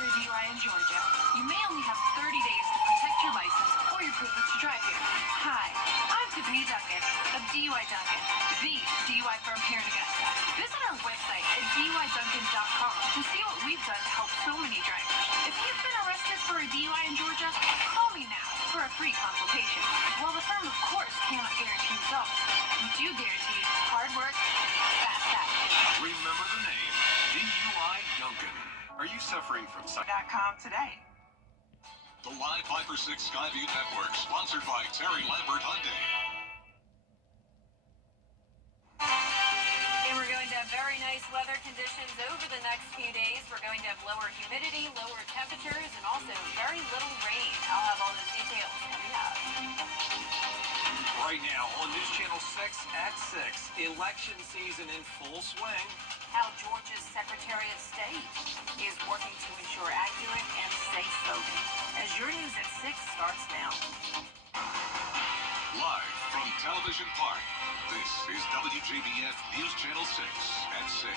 for a DUI in Georgia, you may only have 30 days to protect your license or your privilege to drive here. Hi, I'm Tiffany Duncan of DUI Duncan, the DUI firm here in Augusta. Visit our website at DUIDuncan.com to see what we've done to help so many drivers. If you've been arrested for a DUI in Georgia, call me now for a free consultation. While the firm, of course, cannot guarantee results, we do guarantee hard work, fast action. Remember the name, DUI Duncan. Are you suffering from .com today? The Live 5 for 6 Skyview Network, sponsored by Terry Lambert Hyundai. And we're going to have very nice weather conditions over the next few days. We're going to have lower humidity, lower temperatures, and also very little rain. I'll have all those details coming up. right now on News Channel 6 at 6, election season in full swing. How Georgia's Secretary of State is working to ensure accurate and safe voting. As your News at 6 starts now. Live from Television Park, this is WJBF News Channel 6 at 6.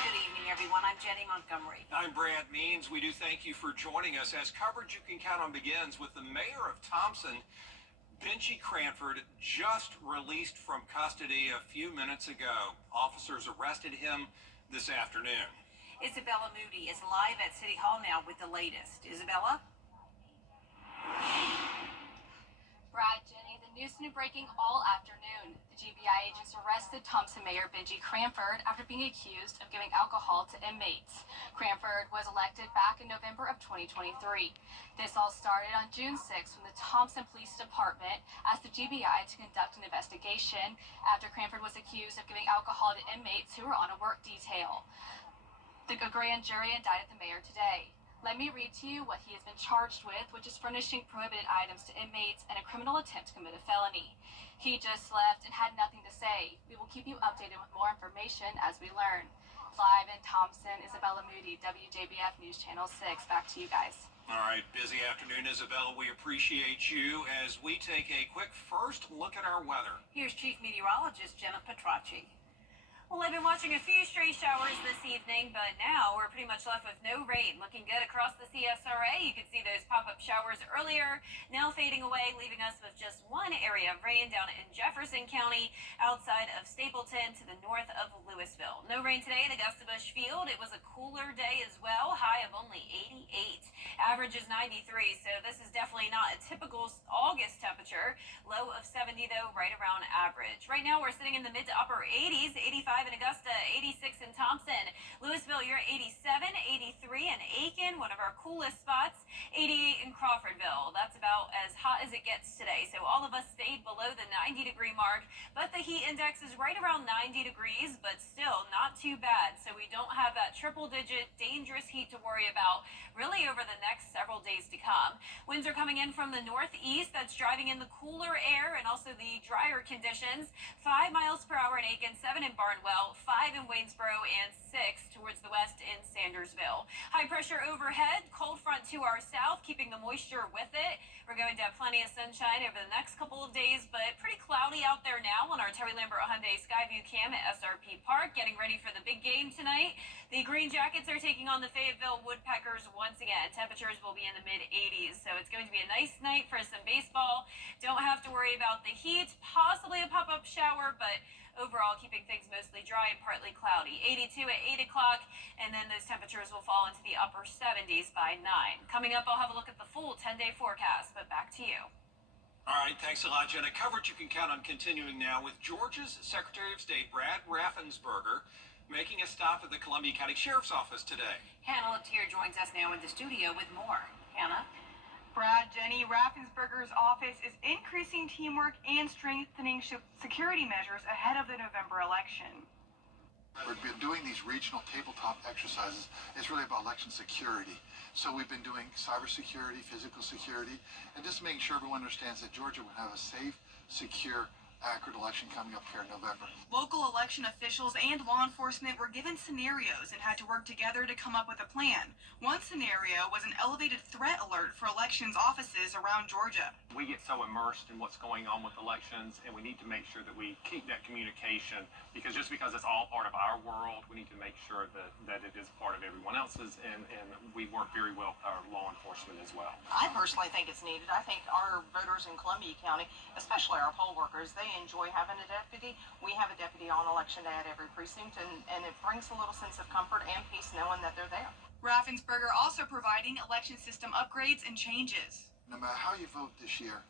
Good evening, everyone. I'm Jenny Montgomery. I'm Brad Means. We do thank you for joining us as coverage you can count on begins with the mayor of Thompson, Benji Cranford, just released from custody a few minutes ago. Officers arrested him this afternoon. Isabella Moody is live at City Hall now with the latest. Isabella? Brad, Jenny, the news has been breaking all afternoon. The GBI agents arrested Thompson Mayor Benji Cranford after being accused of giving alcohol to inmates. Cranford was elected back in November of 2023. This all started on June 6th when the Thompson Police Department asked the GBI to conduct an investigation after Cranford was accused of giving alcohol to inmates who were on a work detail. The grand jury indicted the mayor today. Let me read to you what he has been charged with, which is furnishing prohibited items to inmates and a criminal attempt to commit a felony. He just left and had nothing to say. We will keep you updated with more information as we learn. Live in Thompson, Isabella Moody, WJBF News Channel 6. Back to you guys. All right, busy afternoon, Isabella. We appreciate you as we take a quick first look at our weather. Here's Chief Meteorologist Jenna Petracci. Well, I've been watching a few stray showers this evening, but now we're pretty much left with no rain. Looking good across the CSRA. You could see those pop-up showers earlier, now fading away, leaving us with just one area of rain down in Jefferson County, outside of Stapleton to the north of Louisville. No rain today at Augusta Busch Field. It was a cooler day as well, high of only 88. Average is 93, so this is definitely not a typical August temperature. Low of 70, though, right around average. Right now, we're sitting in the mid to upper 80s, 85 in Augusta, 86 in Thompson. Louisville, you're 87, 83 in Aiken, one of our coolest spots, 88 in Crawfordville. That's about as hot as it gets today. So all of us stayed below the 90-degree mark, but the heat index is right around 90 degrees, but still not too bad. So we don't have that triple-digit dangerous heat to worry about really over the next several days to come. Winds are coming in from the northeast. That's driving in the cooler air and also the drier conditions. 5 miles per hour in Aiken, 7 in Barnwell, 5 in Waynesboro, and 6 towards the west in Sandersville. High pressure overhead, cold front to our south, keeping the moisture with it. We're going to have plenty of sunshine over the next couple of days, but pretty cloudy out there now on our Terry Lambert Hyundai Skyview Cam at SRP Park, getting ready for the big game tonight. The Green Jackets are taking on the Fayetteville Woodpeckers once again. Temperatures will be in the mid-80s, so it's going to be a nice night for some baseball. Don't have to worry about the heat, possibly a pop-up shower, but overall keeping things mostly dry and partly cloudy. 82 at 8 o'clock, and then those temperatures will fall into the upper 70s by 9. Coming up, I'll have a look at the full 10-day forecast, but back to you. All right, thanks a lot, Jenna. Coverage you can count on continuing now with Georgia's Secretary of State, Brad Raffensperger, making a stop at the Columbia County Sheriff's Office today. Hannah Latier joins us now in the studio with more. Hannah? Brad, Jenny, Raffensperger's office is increasing teamwork and strengthening security measures ahead of the November election. We've been doing these regional tabletop exercises. It's really about election security. So we've been doing cybersecurity, physical security, and just making sure everyone understands that Georgia will have a safe, secure accurate election coming up here in November. Local election officials and law enforcement were given scenarios and had to work together to come up with a plan. One scenario was an elevated threat alert for elections offices around Georgia. We get so immersed in what's going on with elections, and we need to make sure that we keep that communication, because just because it's all part of our world, we need to make sure that it is part of everyone else's, and we work very well with our law enforcement as well. I personally think it's needed. I think our voters in Columbia County, especially our poll workers, they enjoy having a deputy. We have a deputy on election day at every precinct, and it brings a little sense of comfort and peace knowing that they're there. Raffensperger also providing election system upgrades and changes. No matter how you vote this year,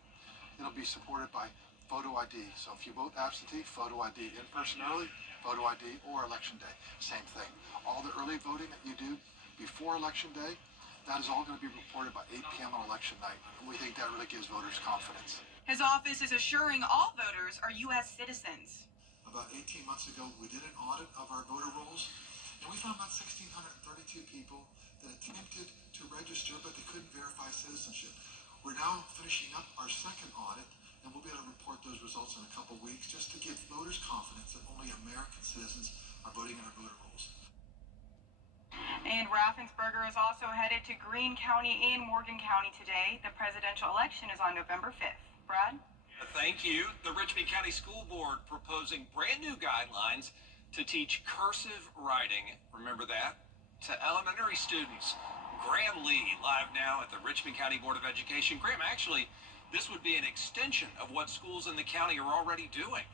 it'll be supported by photo ID. So if you vote absentee, photo ID. In person early, photo ID, or election day, same thing. All the early voting that you do before election day, that is all going to be reported by 8 p.m. on election night. And we think that really gives voters confidence. His office is assuring all voters are U.S. citizens. About 18 months ago, we did an audit of our voter rolls, and we found about 1,632 people that attempted to register, but they couldn't verify citizenship. We're now finishing up our second audit, and we'll be able to report those results in a couple weeks just to give voters confidence that only American citizens are voting in our voter rolls. And Raffensperger is also headed to Greene County and Morgan County today. The presidential election is on November 5th. Brad? Thank you. The Richmond County School Board proposing brand new guidelines to teach cursive writing, remember that, to elementary students. Graham Lee, live now at the Richmond County Board of Education. Graham, actually, this would be an extension of what schools in the county are already doing.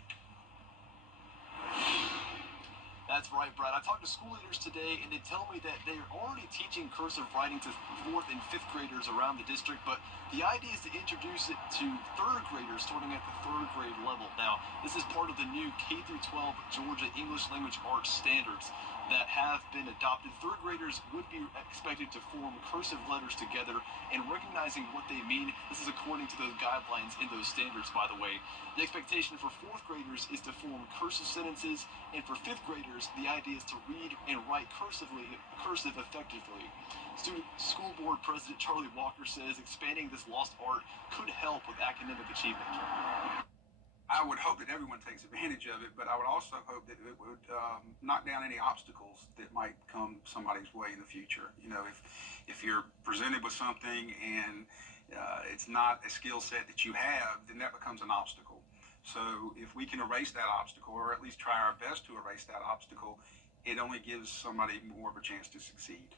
That's right, Brad. I talked to school leaders today, and they tell me that they're already teaching cursive writing to 4th and 5th graders around the district, but the idea is to introduce it to 3rd graders starting at the 3rd grade level. Now, this is part of the new K-12 Georgia English Language Arts standards that have been adopted. 3rd graders would be expected to form cursive letters together and recognizing what they mean. This is according to those guidelines in those standards, by the way. The expectation for 4th graders is to form cursive sentences, and for 5th graders, the idea is to read and write cursive effectively. School Board President Charlie Walker says expanding this lost art could help with academic achievement. I would hope that everyone takes advantage of it, but I would also hope that it would knock down any obstacles that might come somebody's way in the future. You know, if you're presented with something and it's not a skill set that you have, then that becomes an obstacle. So if we can erase that obstacle, or at least try our best to erase that obstacle, it only gives somebody more of a chance to succeed.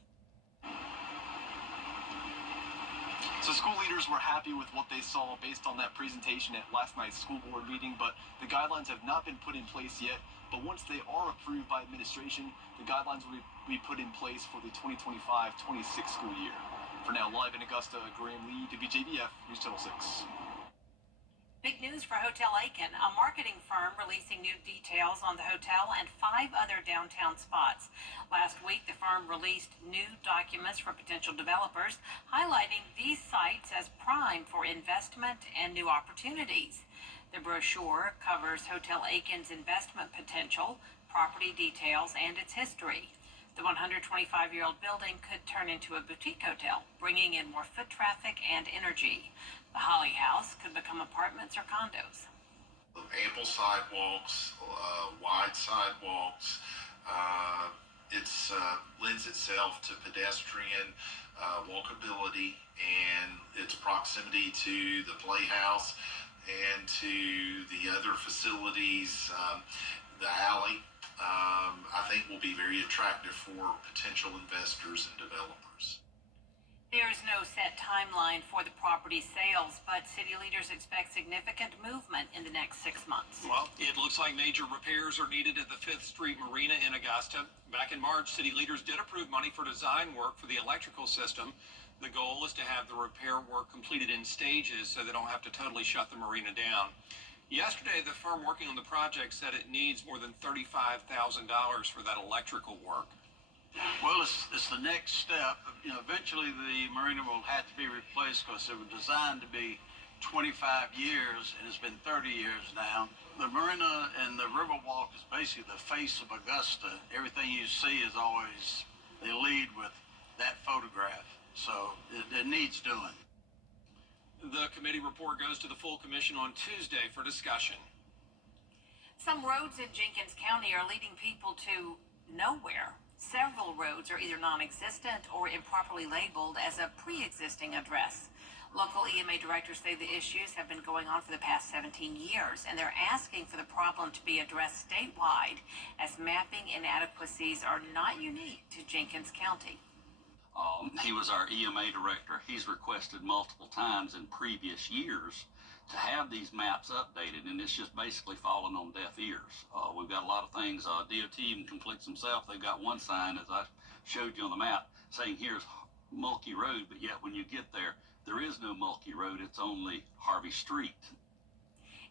So school leaders were happy with what they saw based on that presentation at last night's school board meeting, but the guidelines have not been put in place yet. But once they are approved by administration, the guidelines will be put in place for the 2025-26 school year. For now, live in Augusta, Graham Lee, WJBF, News Channel 6. Big news for Hotel Aiken, a marketing firm releasing new details on the hotel and 5 other downtown spots. Last week, the firm released new documents for potential developers, highlighting these sites as prime for investment and new opportunities. The brochure covers Hotel Aiken's investment potential, property details, and its history. The 125-year-old building could turn into a boutique hotel, bringing in more foot traffic and energy. The Holly House could become apartments or condos. Ample sidewalks, wide sidewalks. It lends itself to pedestrian walkability, and its proximity to the Playhouse and to the other facilities, the alley, I think will be very attractive for potential investors and developers. There's no set timeline for the property sales, but city leaders expect significant movement in the next 6 months. Well, it looks like major repairs are needed at the 5th Street Marina in Augusta. Back in March, city leaders did approve money for design work for the electrical system. The goal is to have the repair work completed in stages so they don't have to totally shut the marina down. Yesterday, the firm working on the project said it needs more than $35,000 for that electrical work. Well, it's the next step. You know, eventually the marina will have to be replaced because it was designed to be 25 years, and it's been 30 years now. The marina and the Riverwalk is basically the face of Augusta. Everything you see is always, they lead with that photograph. So it needs doing. The committee report goes to the full commission on Tuesday for discussion. roads in Jenkins County are leading people to nowhere. Several roads are either non-existent or improperly labeled as a pre-existing address. Local EMA directors say the issues have been going on for the past 17 years, and they're asking for the problem to be addressed statewide, as mapping inadequacies are not unique to Jenkins County. He was our EMA director. He's requested multiple times in previous years to have these maps updated, and it's just basically fallen on deaf ears. We've got a lot of things. DOT even conflicts himself. They've got one sign, as I showed you on the map, saying here's Mulkey Road, but yet when you get there, there is no Mulkey Road. It's only Harvey Street.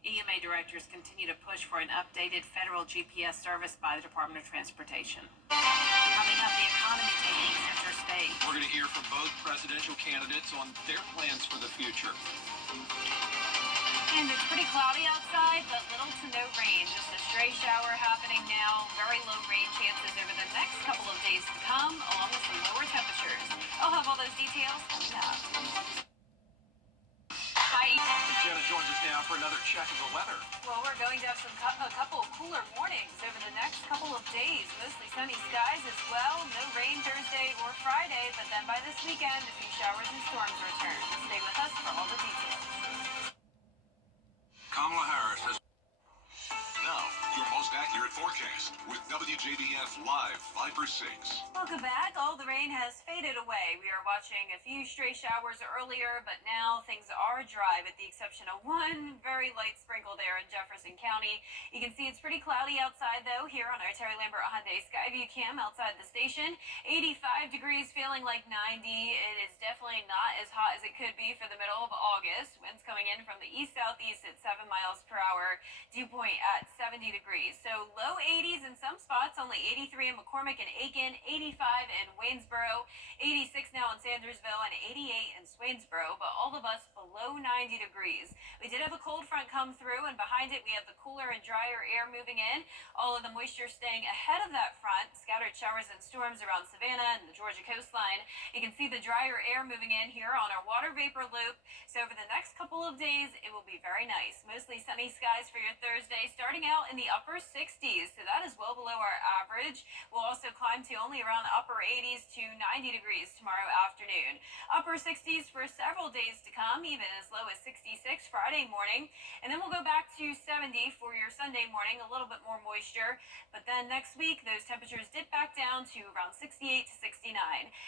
EMA directors continue to push for an updated federal GPS service by the Department of Transportation. Coming up, the economy taking center stage. We're going to hear from both presidential candidates on their plans for the future. And it's pretty cloudy outside, but little to no rain. Just a stray shower happening now. Very low rain chances over the next couple of days to come, along with some lower temperatures. I'll have all those details coming up. Hi. Jenna joins us now for another check of the weather. Well, we're going to have a couple of cooler mornings over the next couple of days. Mostly sunny skies as well. No rain Thursday or Friday, but then by this weekend, a few showers and storms return. Stay with us for all the details. Kamala Harris has... Now, your most accurate forecast with WJBF Live 5 for 6. Welcome back. All the rain has faded away. We are watching a few stray showers earlier, but now things are dry with the exception of one very light sprinkle there in Jefferson County. You can see it's pretty cloudy outside, though, here on our Terry Lambert Hyundai Skyview cam outside the station. 85 degrees, feeling like 90. It is definitely not as hot as it could be for the middle of August. Winds coming in from the east-southeast at 7 miles per hour. Dew point at 70 degrees. So low 80s in some spots, only 83 in McCormick and Aiken, 85 in Waynesboro, 86 now in Sandersville, and 88 in Swainsboro, but all of us below 90 degrees. We did have a cold front come through, and behind it we have the cooler and drier air moving in. All of the moisture staying ahead of that front. Scattered showers and storms around Savannah and the Georgia coastline. You can see the drier air moving in here on our water vapor loop. So over the next couple of days, it will be very nice. Mostly sunny skies for your Thursday, starting out in the upper 60s, so that is well below our average. We'll also climb to only around upper 80s to 90 degrees tomorrow afternoon. Upper 60s for several days to come, even as low as 66 Friday morning. And then we'll go back to 70 for your Sunday morning, a little bit more moisture. But then next week, those temperatures dip back down to around 68 to 69.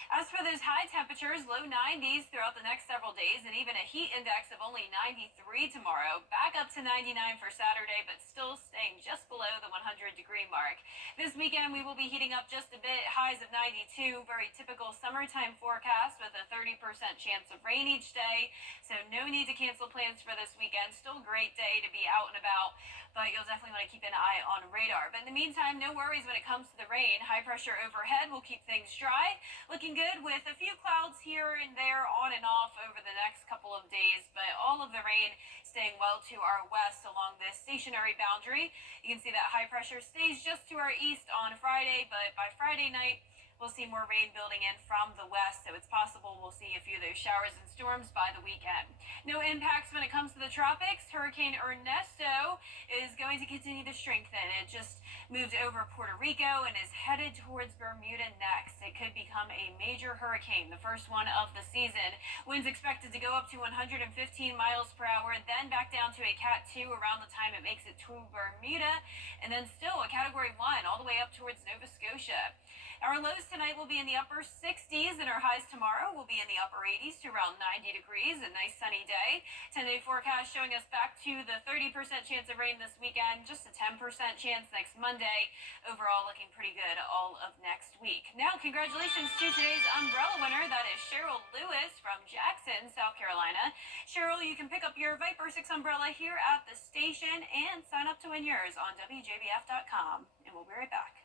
As for those high temperatures, low 90s throughout the next several days, and even a heat index of only 93 tomorrow. Back up to 99 for Saturday, but still staying just below the 100-degree mark. This weekend, we will be heating up just a bit, highs of 92, very typical summertime forecast with a 30% chance of rain each day. So no need to cancel plans for this weekend. Still a great day to be out and about, but you'll definitely want to keep an eye on radar. But in the meantime, no worries when it comes to the rain. High pressure overhead will keep things dry. Looking good with a few clouds here and there on and off over the next couple of days, but all of the rain staying well to our west along this stationary boundary. You can see that high pressure stays just to our east on Friday, but by Friday night, we'll see more rain building in from the west, so it's possible we'll see a few of those showers and storms by the weekend. No impacts when it comes to the tropics. Hurricane Ernesto is going to continue to strengthen. It just moved over Puerto Rico and is headed towards Bermuda next. It could become a major hurricane, the first one of the season. Winds expected to go up to 115 miles per hour, then back down to a Cat 2 around the time it makes it to Bermuda, and then still a Category 1 all the way up towards Nova Scotia. Our lows tonight will be in the upper 60s, and our highs tomorrow will be in the upper 80s to around 90 degrees. A nice sunny day. 10-day forecast showing us back to the 30% chance of rain this weekend, just a 10% chance next Monday. Overall, looking pretty good all of next week. Now, congratulations to today's umbrella winner. That is Cheryl Lewis from Jackson, South Carolina. Cheryl, you can pick up your Viper 6 umbrella here at the station and sign up to win yours on WJBF.com. And we'll be right back.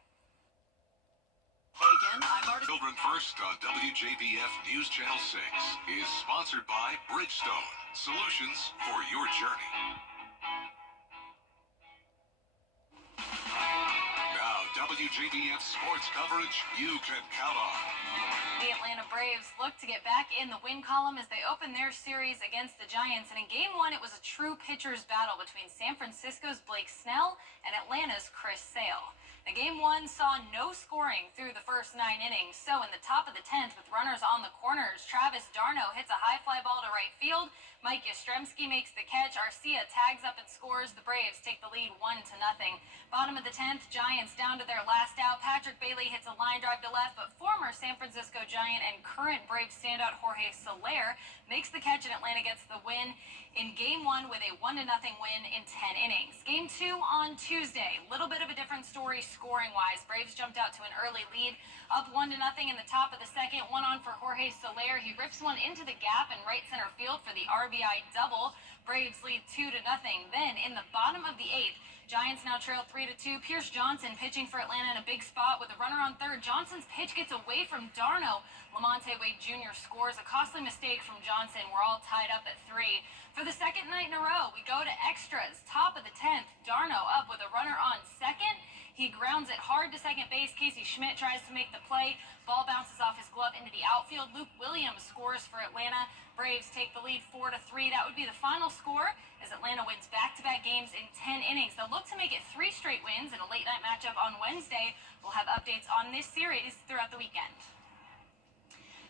Again, I'm Marty. Children First on WJBF News Channel 6 is sponsored by Bridgestone, solutions for your journey. Now, WJBF sports coverage you can count on. The Atlanta Braves look to get back in the win column as they open their series against the Giants. And in Game 1, it was a true pitcher's battle between San Francisco's Blake Snell and Atlanta's Chris Sale. Now, Game 1 saw no scoring through the first 9 innings. So in the top of the 10th, with runners on the corners, Travis d'Arnaud hits a high fly ball to right field. Mike Yastrzemski makes the catch. Arcia tags up and scores. The Braves take the lead 1-0. Bottom of the 10th, Giants down to their last out. Patrick Bailey hits a line drive to left, but former San Francisco Giant and current Braves standout Jorge Soler makes the catch, and Atlanta gets the win in Game 1 with a 1-0 win in 10 innings. Game 2 on Tuesday, little bit of a different story scoring-wise. Braves jumped out to an early lead, up 1-0 in the top of the second. One on for Jorge Soler. He rips one into the gap in right center field for the RBI double. Braves lead 2-0. Then in the bottom of the 8th, Giants now trail 3-2. Pierce Johnson pitching for Atlanta in a big spot with a runner on third. Johnson's pitch gets away from d'Arnaud. Lamonte Wade Jr. scores. A costly mistake from Johnson. We're all tied up at 3. For the second night in a row, we go to extras. Top of the 10th, d'Arnaud up with a runner on second. He grounds it hard to second base. Casey Schmidt tries to make the play. Ball bounces off his glove into the outfield. Luke Williams scores for Atlanta. Braves take the lead 4-3. That would be the final score as Atlanta wins back-to-back games in 10 innings. They'll look to make it 3 straight wins in a late-night matchup on Wednesday. We'll have updates on this series throughout the weekend.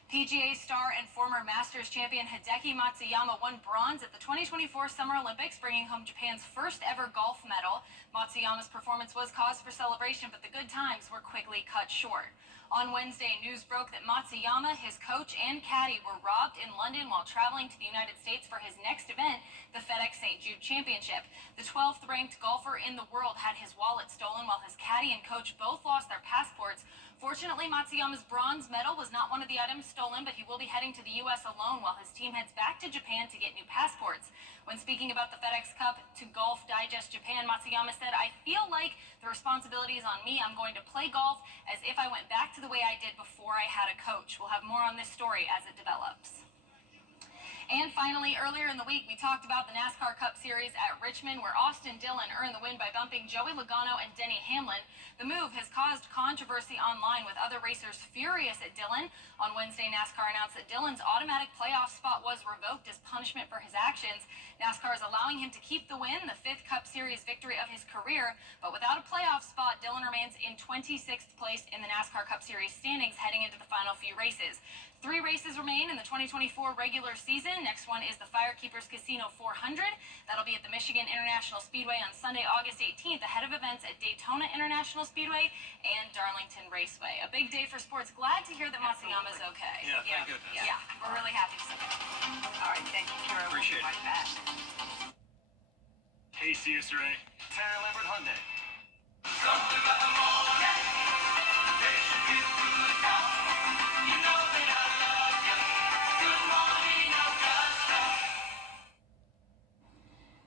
PGA star and former Masters champion Hideki Matsuyama won bronze at the 2024 Summer Olympics, bringing home Japan's first ever golf medal. Matsuyama's performance was cause for celebration, but the good times were quickly cut short. On Wednesday, news broke that Matsuyama, his coach, and caddy were robbed in London while traveling to the United States for his next event, the FedEx St. Jude Championship. The 12th-ranked golfer in the world had his wallet stolen, while his caddy and coach both lost their passports. Fortunately, Matsuyama's bronze medal was not one of the items stolen, but he will be heading to the U.S. alone while his team heads back to Japan to get new passports. When speaking about the FedEx Cup to Golf Digest Japan, Matsuyama said, "I feel like the responsibility is on me. I'm going to play golf as if I went back to the way I did before I had a coach." We'll have more on this story as it develops. And finally, earlier in the week, we talked about the NASCAR Cup Series at Richmond, where Austin Dillon earned the win by bumping Joey Logano and Denny Hamlin. The move has caused controversy online, with other racers furious at Dillon. On Wednesday, NASCAR announced that Dillon's automatic playoff spot was revoked as punishment for his actions. NASCAR is allowing him to keep the win, the 5th Cup Series victory of his career, but without a playoff spot, Dillon remains in 26th place in the NASCAR Cup Series standings heading into the final few races. 3 races remain in the 2024 regular season. Next one is the Firekeepers Casino 400. That'll be at the Michigan International Speedway on Sunday, August 18th, ahead of events at Daytona International Speedway and Darlington Raceway. A big day for sports. Glad to hear that Matsuyama's okay. Yeah, thank goodness. Yeah, we're really happy to see that. All right, thank you, Kira. Appreciate it. Right back. Hey, CSRA. Tanner Lambert Hyundai. Something about the morning. They should feel good now. You know that I love you. Good morning, Augusta.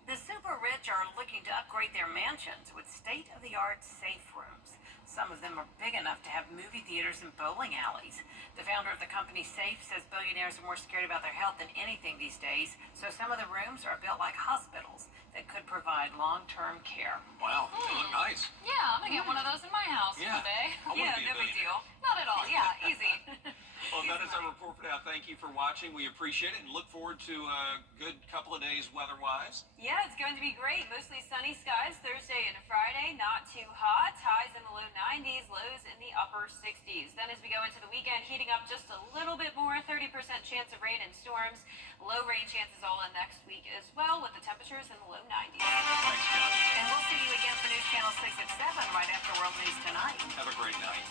The super rich are looking to upgrade their mansions with state-of-the-art safe rooms. Some of them are big enough to have movie theaters and bowling alleys. The founder of the company Safe says billionaires are more scared about their health than anything these days, so some of the rooms are built like hospitals that could provide long-term care. Wow, they look nice. Yeah, I'm gonna get one of those in my house Yeah. someday. I wanna be a no big billionaire. deal. Not at all. Yeah, easy. Well, that is our report for now. Thank you for watching. We appreciate it and look forward to a good couple of days weather-wise. Yeah, it's going to be great. Mostly sunny skies Thursday and Friday. Not too hot. Highs in the low 90s, lows in the upper 60s. Then as we go into the weekend, heating up just a little bit more. 30% chance of rain and storms. Low rain chances all in next week as well, with the temperatures in the low 90s. Thanks, guys. And we'll see you again for News Channel 6 at 7 right after World News Tonight. Have a great night.